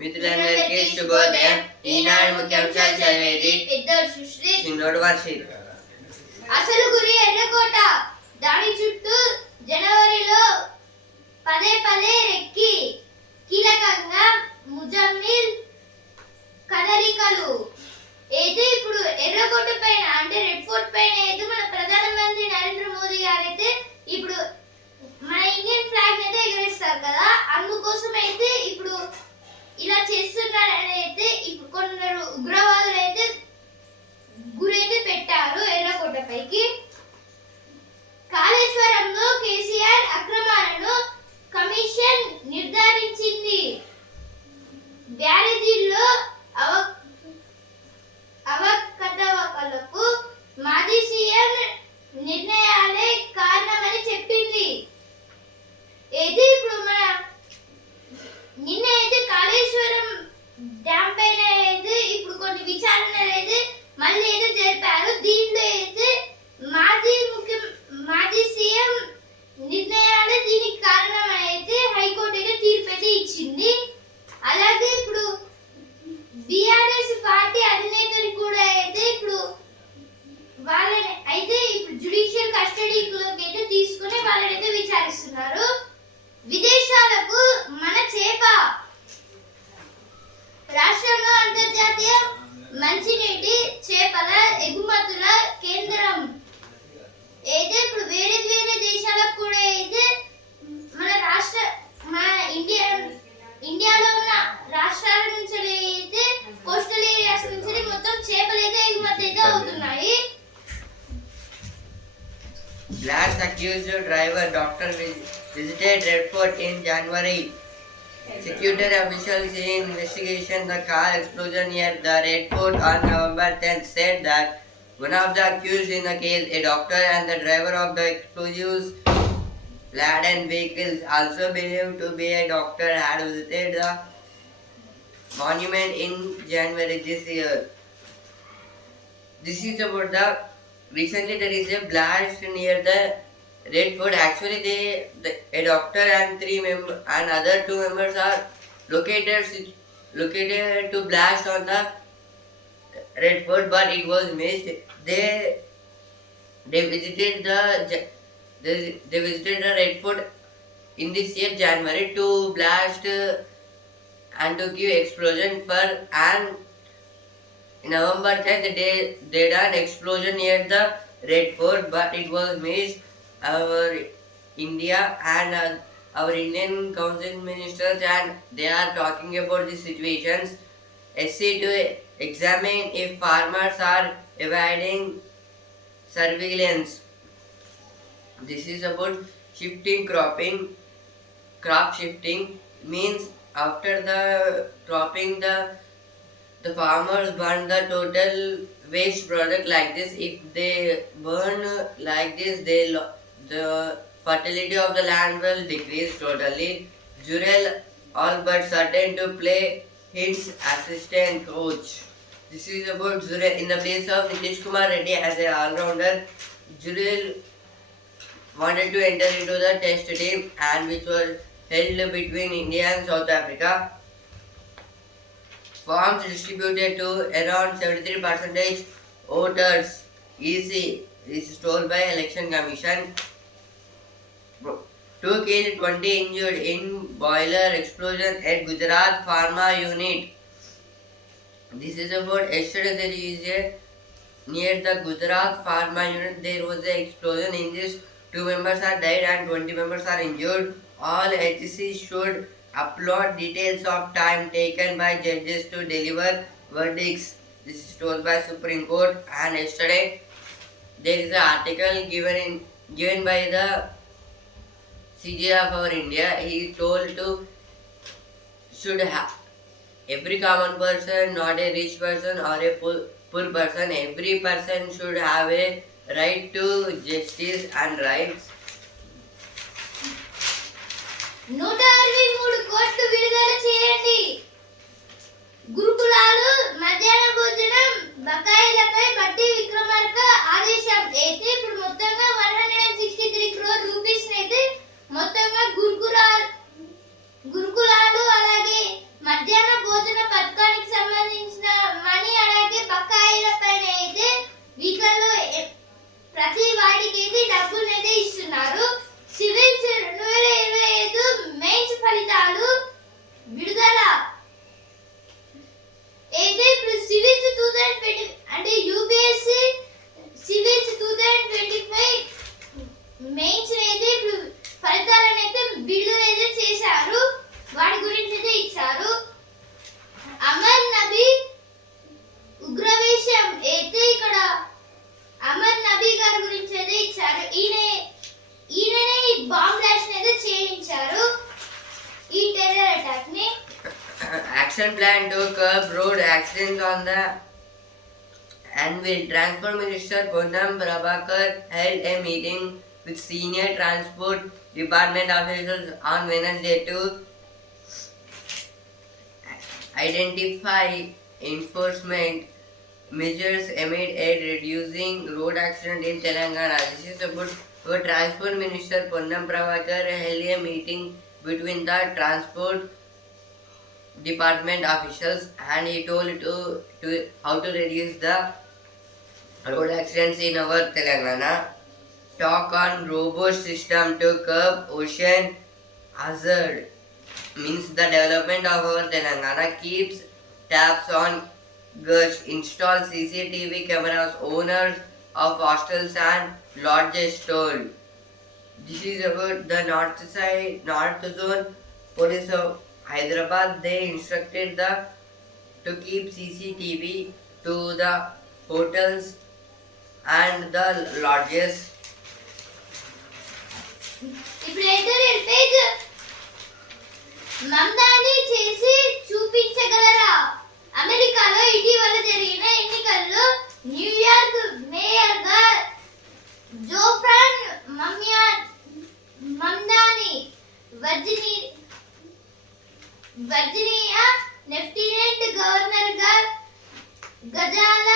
మిత్రులందరికీ శుభోదయం. ఈనాడు ముఖ్యాంశాలు చదివేది చిన్నోడు వర్షిత్ అసలు గురి ఎర్రకోట దాని చుట్టూ జనవరిలో పదే పదే రెక్కి కీలకంగా ముజమ్మిల్ కదలికలు. అయితే ఇప్పుడు ఎర్రకోట పైన అంటే రెడ్ ఫోర్ట్ పైన అయితే మన ప్రధానమంత్రి నరేంద్ర మోదీ గారు అయితే ఇప్పుడు మన ఇండియన్ ఫ్లాగ్ అయితే ఎగరేస్తారు కదా. అందుకోసం అయితే ఇప్పుడు ఇలా చేస్తున్నారని అయితే ఇప్పుడు కొందరు ఉగ్రవాదులు అయితే గురైతే పెట్టారు ఎర్రకోటపైకి. కాళేశ్వరంలో కేసీఆర్ అక్రమాలను కమిషన్ నిర్ధారించింది. బ్యారేజీల్లో అవ Driver Doctor visited Red Fort in January. Security officials in investigation the car explosion near the Red Fort on November 10th said that one of the accused in the case, a doctor and the driver of the explosives laden vehicles, also believed to be a doctor, had visited the monument in January this year. This is about the recently there is a blast near the Red Fort. Actually, they the, a doctor and three member and other two members are located located to blast on the Red Fort, but it was missed. They they visited the they, they visited the Red Fort in this year January to blast uh, and to give explosion for and November 10th, they, they done explosion near the Red Fort, but it was missed. Our India and uh, our Indian council ministers and they are talking about the situations. SC to examine if farmers are evading surveillance. This is about shifting cropping. Crop shifting means after the cropping the the farmers burn the total waste product like this if they burn like this they the fertility of the land will decrease totally jurel all but certain to play his assistant coach this is about jurel in the place of nitish kumar reddy as an all-rounder jurel wanted to enter into the test team and which was held between india and south africa Forms distributed to around 73% voters. Easy. This is told by Election Commission. Two killed, 20 injured in boiler explosion at Gujarat Pharma unit. This is about yesterday there is a near the Gujarat Pharma unit there was an explosion in this two members are died and 20 members are injured. All HCs should upload details of time taken by judges to deliver verdicts. This is told by Supreme Court and yesterday there is an article given in given by the CJ of our India. He told to should have every common person, not a rich person or a poor, poor person, every person should have a right to justice and rights. నూట అరవై మూడు కోట్లు విడుదల చేయండి గురుకులాలు మధ్యాహ్న భోజనం బకాయిలపై బట్టి విక్రమార్క ఆదేశం అయితే ప్రభుత్వమే గురుకులాలు అలాగే మధ్యాహ్న భోజన పథకానికి సంబంధించిన మనీ అలాగే బకాయిల పైన అయితే వీటిలో ప్రతి వాడికి అయితే డబ్బులు అయితే ఇస్తున్నారు. సివిల్స్ రెండు వేల ఇరవై ఐదు మెయిన్స్ ఫలితాలు విడుదల. అయితే ఇప్పుడు సివిల్స్ టూ థౌసండ్ ట్వంటీ అంటే UPSC civils two thousand twenty five mains అయితే ఇప్పుడు ఫలితాలను అయితే విడుదల అయితే చేశారు వాటి గురించి అయితే ఇచ్చారు అమర్ నబీ ఉగ్రవేశం అయితే ఇక్కడ అమర్ నబీ గారి గురించి అయితే ఇచ్చారు ఈయనే ఈయననే ఈ బాంబ్ బ్లాస్ట్ అయితే చేయించారు ఈ terror అటాక్ని action plan to curb road accident on the and will Transport Minister Ponam Prabhakar held a meeting with senior transport department officials on Wednesday to identify enforcement measures amid a reducing road accident in Telangana. This is about our Transport Minister Ponnam Prabhakar held a meeting between the transport department officials and he told to, to how to reduce the road accidents in our Telangana. Talk on robust system to curb ocean hazard means the development of our Telangana keeps tabs on girls, install CCTV cameras, owners of hostels and lodges told. This is about the north side, north zone police of Hyderabad. They instructed the to keep CCTV to the hotels and the lodges. ఇప్పుడైతే నేను page Mamdani చేసి చూపించగలరా? అమెరికాలో ఇటీవల జరిగిన ఎన్నికల్లో New York మేయర్గా Zohran మమ్యా Mamdani వర్జిని Virginia lieutenant గవర్నర్గా గజాల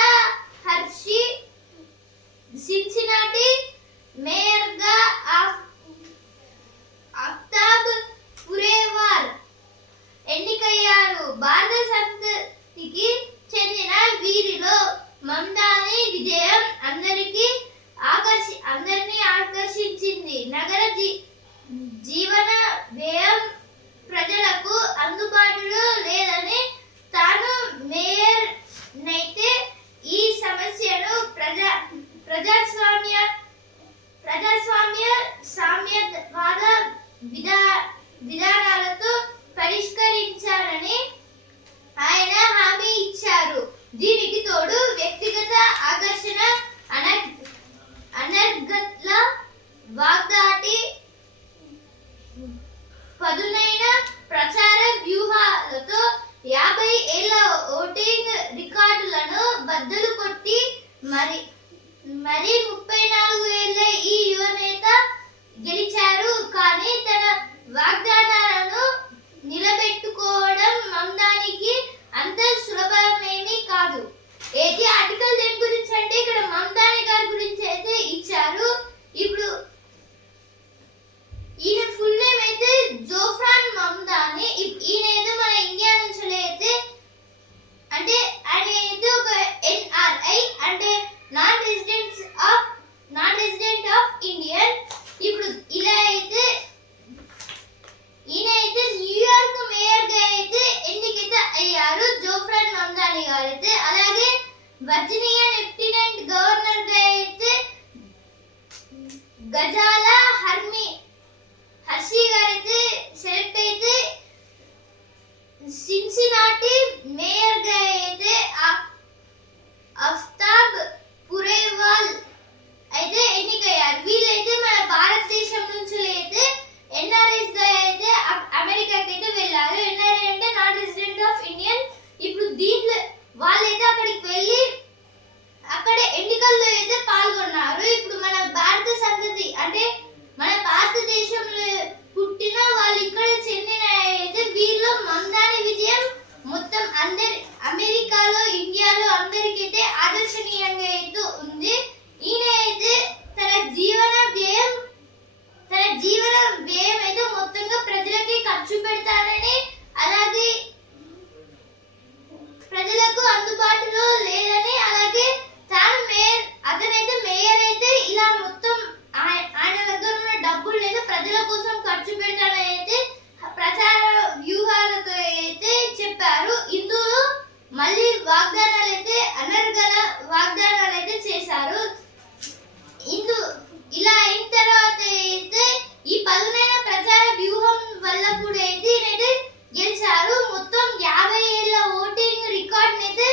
మందాని విజయం మొత్తం అందరి అమెరికాలో ఇండియాలో అందరికైతే ఆదర్శనీయంగా అయితే ఉంది. ఈయన అయితే తన జీవన వ్యయం తన జీవన వ్యయం అయితే మొత్తంగా ప్రజలకి ఖర్చు పెడతారని అలాగే ప్రజలకు అందుబాటులో లేదని అలాగే తాను మేయర్ అతనైతే మేయర్ అయితే ఇలా మొత్తం ఆయన దగ్గర ఉన్న డబ్బులు లేదా ప్రజల కోసం ఖర్చు పెడతానైతే ప్రచార వ్యూహాలతో అయితే చెప్పారు. ఇందులో మళ్ళీ వాగ్దానాలు అయితే అనర్గల వాగ్దానాలు అయితే చేశారు. ఇందు ఇలా అయిన తర్వాత అయితే ఈ పదునైన ప్రచార వ్యూహం వల్ల కూడా అయితే గెలిచారు. మొత్తం యాభై ఏళ్ళ ఓటింగ్ రికార్డ్ అయితే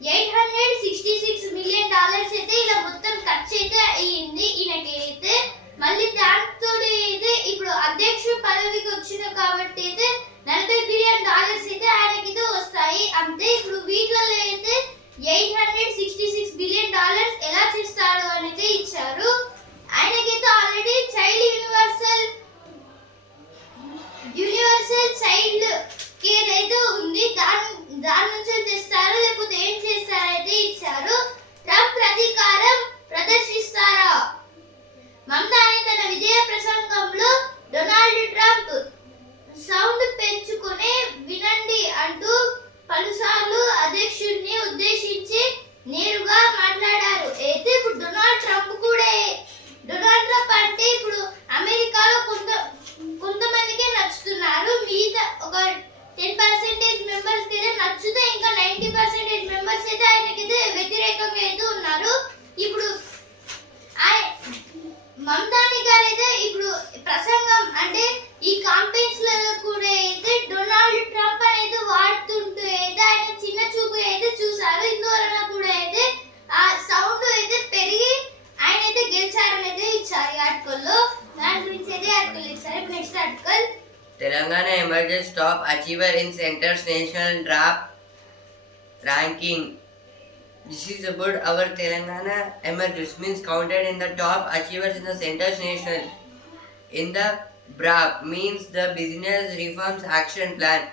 eight hundred sixty six million dollars అయితే ఇలా మొత్తం ఖర్చు అయితే అయ్యింది ఈయనకి అయితే మళ్ళీ దాంతో అయితే ఇప్పుడు అధ్యక్షుడు పదవికి వచ్చిన కాబట్టి అయితే నలభై బిలియన్ డాలర్స్ అయితే ఆయనకి వస్తాయి. అంతే ఇప్పుడు వీటిలో అయితే eight hundred sixty six billion dollars ఎలా చేస్తారు అనేది ఇచ్చారు. ఆయనకైతే already child universal universal child care అయితే ఉంది. దాని దాని నుంచి తెస్తారో లేకపోతే ఏం చేస్తారైతే ఇచ్చారు. ట్రంప్ ప్రతీకారం ప్రదర్శిస్తారా? మమతాని తన విజయ ప్రసంగంలో డొనాల్డ్ ట్రంప్ సౌండ్ పెంచుకునే వినండి అంటూ పలుసార్లు అధ్యక్షుడిని ఉద్దేశించి Emerges means counted in the top achievers in the Center's national. In the BRAP means the Business Reforms Action Plan.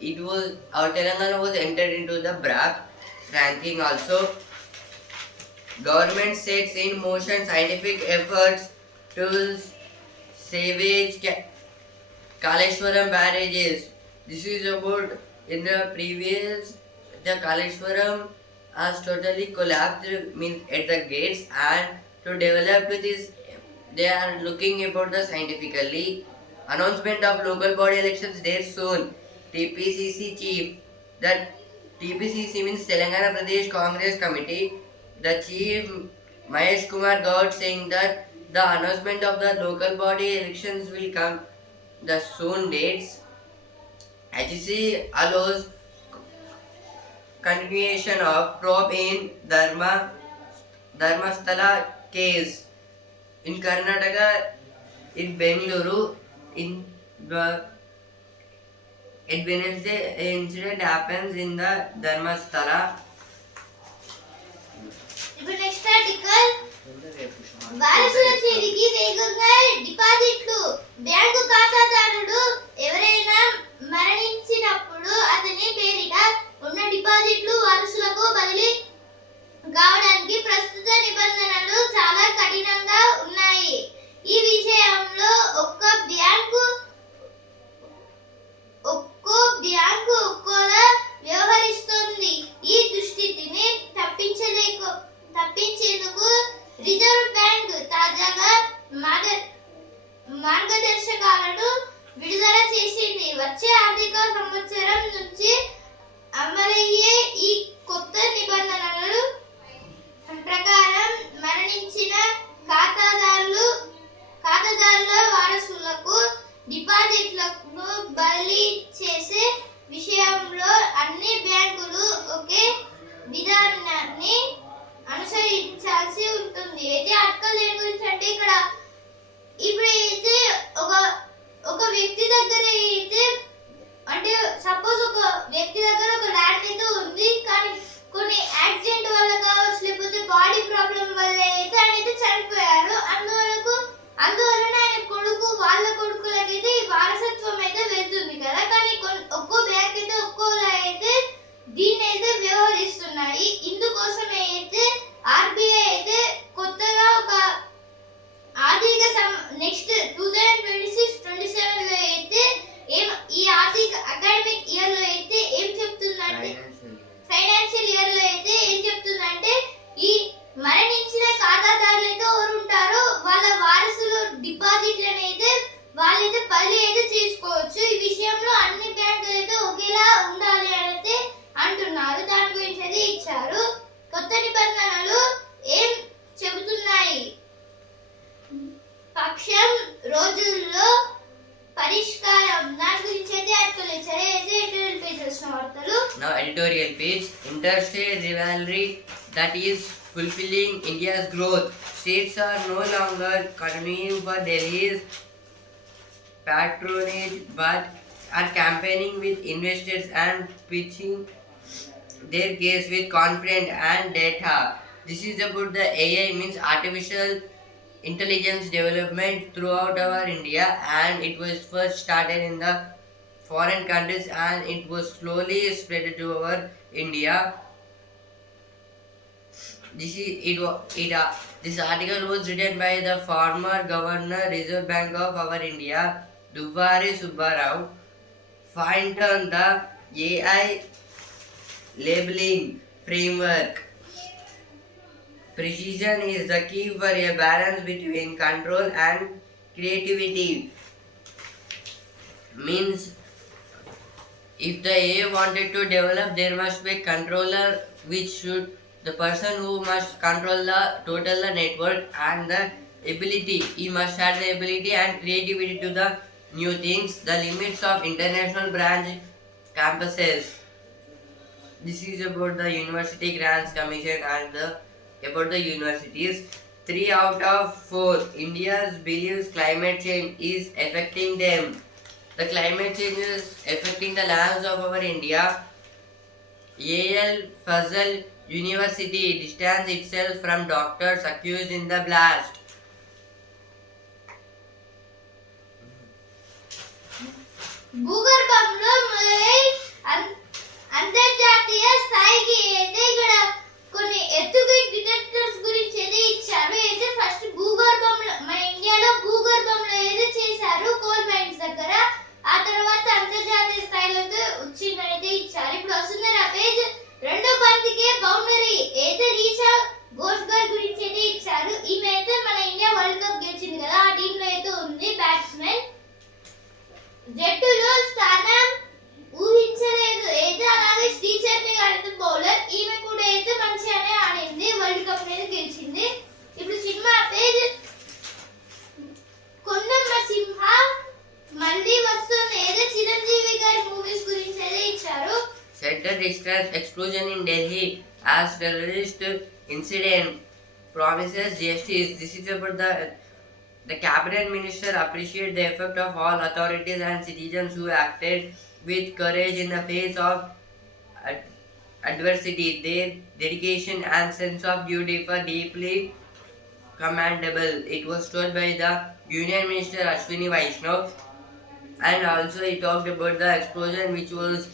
It was our Telangana was entered into the BRAP ranking also. Government sets in motion scientific efforts to savage Kaleshwaram barrages. This is about in the previous the Kaleshwaram has totally collapsed means at the gates and to develop this they are looking about the scientifically announcement of local body elections date soon. TPCC chief that TPCC means Telangana Pradesh Congress Committee. The chief Mahesh Kumar Gaud saying that the announcement of the local body elections will come the soon dates. HC allows continuation of probe in Dharma Dharmasthala case in Karnataka, in Bengaluru, in the it Wednesday incident happens in the Dharmasthala. ఇప్పుడు next article వారసుల చేతికి వేగంగా డిపాజిట్లు bank ఖాతాదారుడు ఎవరైనా మరణించినప్పుడు అతని పేరిట ఉన్న డిపాజిట్లు వారసులకు బదిలీ కావడానికి ప్రస్తుత నిబంధనలు చాలా కఠినంగా ఉన్నాయి. ఈ విషయంలో ఒక్క బ్యాంకు పక్షం రోజుల్లో పరిష్కారం దాని గురించి అయితే ఆర్టికల్ ఇచ్చారు అయితే ఎడిటోరియల్ పేజ్ వచ్చిన వార్తలు Now editorial page interstate rivalry that is fulfilling India's growth. States are no longer coming for Delhi's patronage but are campaigning with investors and pitching their case with confidence and data. This is about the AI means artificial intelligence development throughout our India and it was first started in the foreign countries and it was slowly spread to our India. This is it. it uh, this article was written by the former governor Reserve Bank of our India, Duvari Subbarao. Find on the AI labeling framework. Precision is the key for a balance between control and creativity. Means if the AI wanted to develop, there must be a controller which should the person who must control the total the network and the ability. He must have the ability and creativity to the new things. The limits of international branch campuses. This is about the University Grants Commission and the about the universities. Three out of four India's believes climate change is affecting them. The climate change is affecting the lands of our India. AL Fazal University distanced itself from doctors accused in the blast. భూగర్భంలో మొదలై అం- అంతర్జాతీయ స్థాయికి అయితే ఇక్కడ కొన్ని ఎత్తుకు detectors గురించి అయితే ఇచ్చారు అయితే ఫస్ట్ భూగర్భంలో మన ఇండియాలో భూగర్భంలో ఏదో చేశారు కోల్ మైన్స్ దగ్గర. ఆ తర్వాత అంతర్జాతీయ స్థాయిలో వచ్చిందనైతే ఇచ్చారు. ఇప్పుడు వస్తున్నారు ఆ పేజ్ రెండో బంతికే బౌండరీ. అయితే రీషా ఘోష్ గారి గురించి అయితే ఇచ్చారు. ఈమె అయితే మన ఇండియా వరల్డ్ కప్ గెలిచింది కదా ఆ టీంలో అయితే ఉంది బ్యాట్స్మెన్. జట్టులో స్థానం ఊహించలేదు. అయితే అలాగే శ్రీచర్ని గారి bowler in Delhi as terrorist incident promises justice. This is about the the cabinet minister appreciate the effort of all authorities and citizens who acted with courage in the face of ad- adversity. Their dedication and sense of duty were deeply commendable. It was told by the Union Minister Ashwini Vaishnav, and also he talked about the explosion which was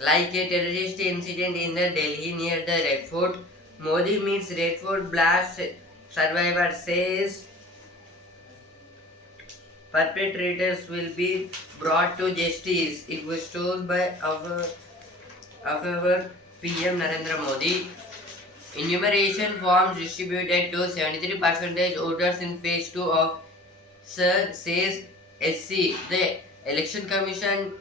like a terrorist incident in the Delhi near the Red Fort. Modi meets Red Fort blast survivor says perpetrators will be brought to justice. It was told by our, our PM Narendra Modi. Enumeration forms distributed to 73% voters in phase 2 of Sir says SC. The Election Commission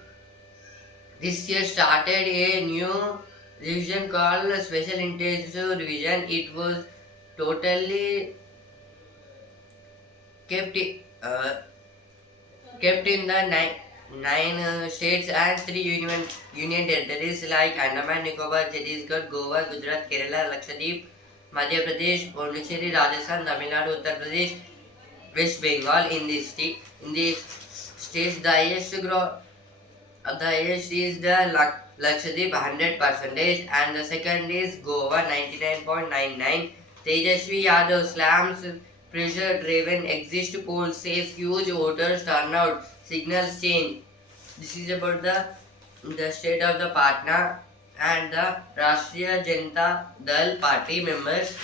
this year started a new revision called Special Intensive Revision. It was totally kept uh, kept in the nine, nine uh, states and three union union territories like Andaman, Nicobar, Chhattisgarh, Goa, Gujarat, Kerala, Lakshadweep, Madhya Pradesh, Pondicherry, Rajasthan, Tamil Nadu, Uttar Pradesh, West Bengal. In this state, in these states, the highest grow uh, of the highest is the Lakshadweep 100 percentage and the second is Goa 99.99. Tejasvi Yadav slams pressure driven exist poll says huge voters turnout signals change. This is about the the state of the Patna and the Rashtriya Janata Dal party members.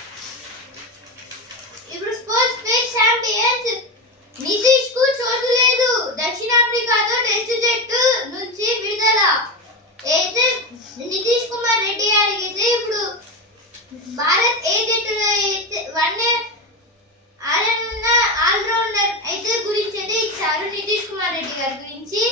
It was first page champions. నితీష్కు చోటు లేదు. దక్షిణాఫ్రికాతో test జట్టు నుంచి విడుదల. అయితే నితీష్ కుమార్ రెడ్డి గారికి అయితే ఇప్పుడు భారత్ ఏ జట్టులో అయితే వన్ ఆడనున్న ఆల్రౌండర్ అయితే గురించి అయితే ఇచ్చారు నితీష్ కుమార్ రెడ్డి గారి గురించి.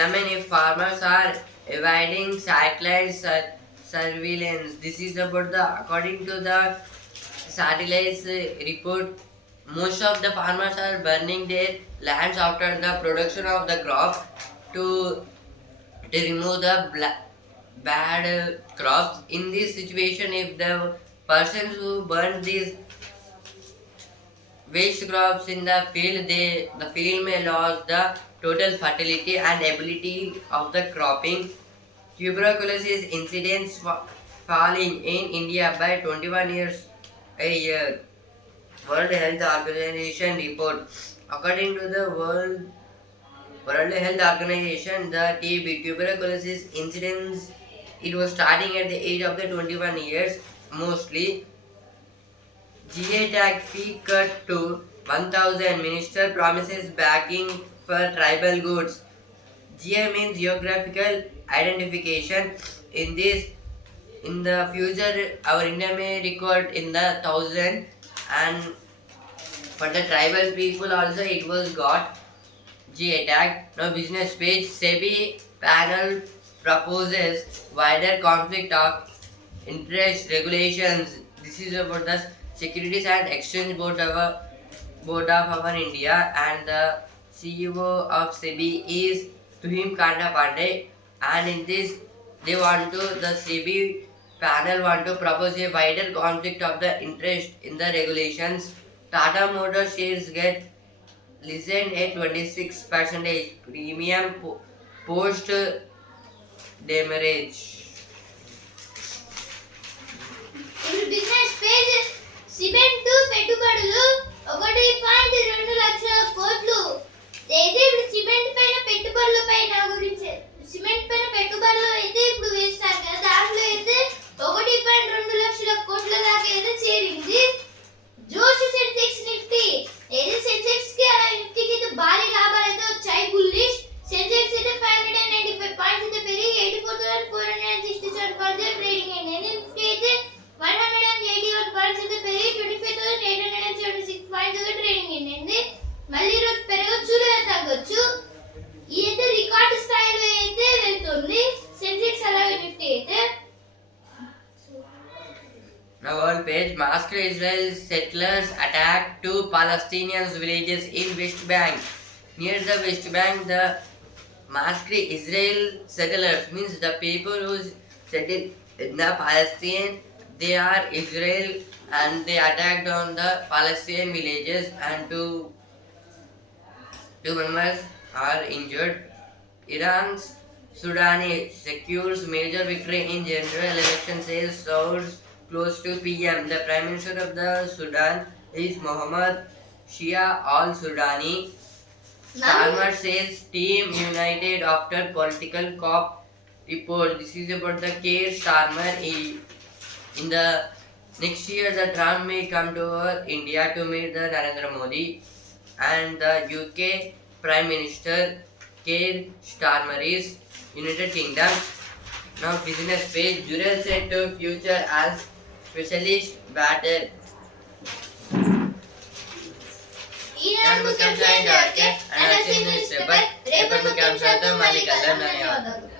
Examine if farmers are evading cyclides such, surveillance. This is about the according to the satellites uh, report. Most of the farmers are burning their lands after the production of the crop to to remove the bad uh, crops. In this situation, if the persons who burn these waste crops in the field, they the field may lose the total fertility and ability of the cropping. Tuberculosis incidence fa- falling in India by 21 years a year. World Health Organization report. According to the World World Health Organization, the TB tuberculosis incidence it was starting at the age of the 21 years mostly. GA tag fee cut to 1000. Minister promises backing for tribal goods. GA means geographical identification. In this, in the future, our India may record in the thousand, and for the tribal people also it was got GA tag. Now business page SEBI panel proposes wider conflict of interest regulations. This is about the Securities and Exchange Board of Board of our India and the CEO of SEBI is Tuhim Karna Pandey and in this they want to the SEBI panel want to propose a wider conflict of the interest in the regulations. Tata Motor shares get listen at 26 percentage premium po- post demarriage. Business page cement పెట్టుబడులు ఒకటి point రెండు లక్షల కోట్లు అయితే ఇప్పుడు cement పైన పెట్టుబడుల పైన గురించి సిమెంట్ పైన పెట్టుబడులు అయితే ఇప్పుడు వేస్తారు కదా దాంట్లో అయితే ఒకటి పాయింట్ రెండు లక్షల కోట్ల దాకా అయితే చేరింది. జోష్ Sensex Nifty settlers attacked two Palestinian villages in West Bank. Near the West Bank, the masked Israel settlers means the people who settled in the Palestine. They are Israel and they attacked on the Palestinian villages and two two members are injured. Iran's Sudani secures major victory in general election says source close to PM. The Prime Minister of the Sudan is Mohammed Shia Al Sudani. Starmer says team united after political cop report. This is about the Keir Starmer. In the next year, the Trump may come to India to meet the Narendra Modi and the UK Prime Minister Keir Starmer is United Kingdom. Now business page. Durell said to future as specialist battle. ನಾನು ಮುಖ್ಯಾಂಶ ಆಯ್ತು ಅದಕ್ಕೆ ಅನಸಿ news paper reaper ಮುಖ್ಯಾಂಶ ಮಲ್ಲಿಗೆ ಧನ್ಯವಾದಗಳು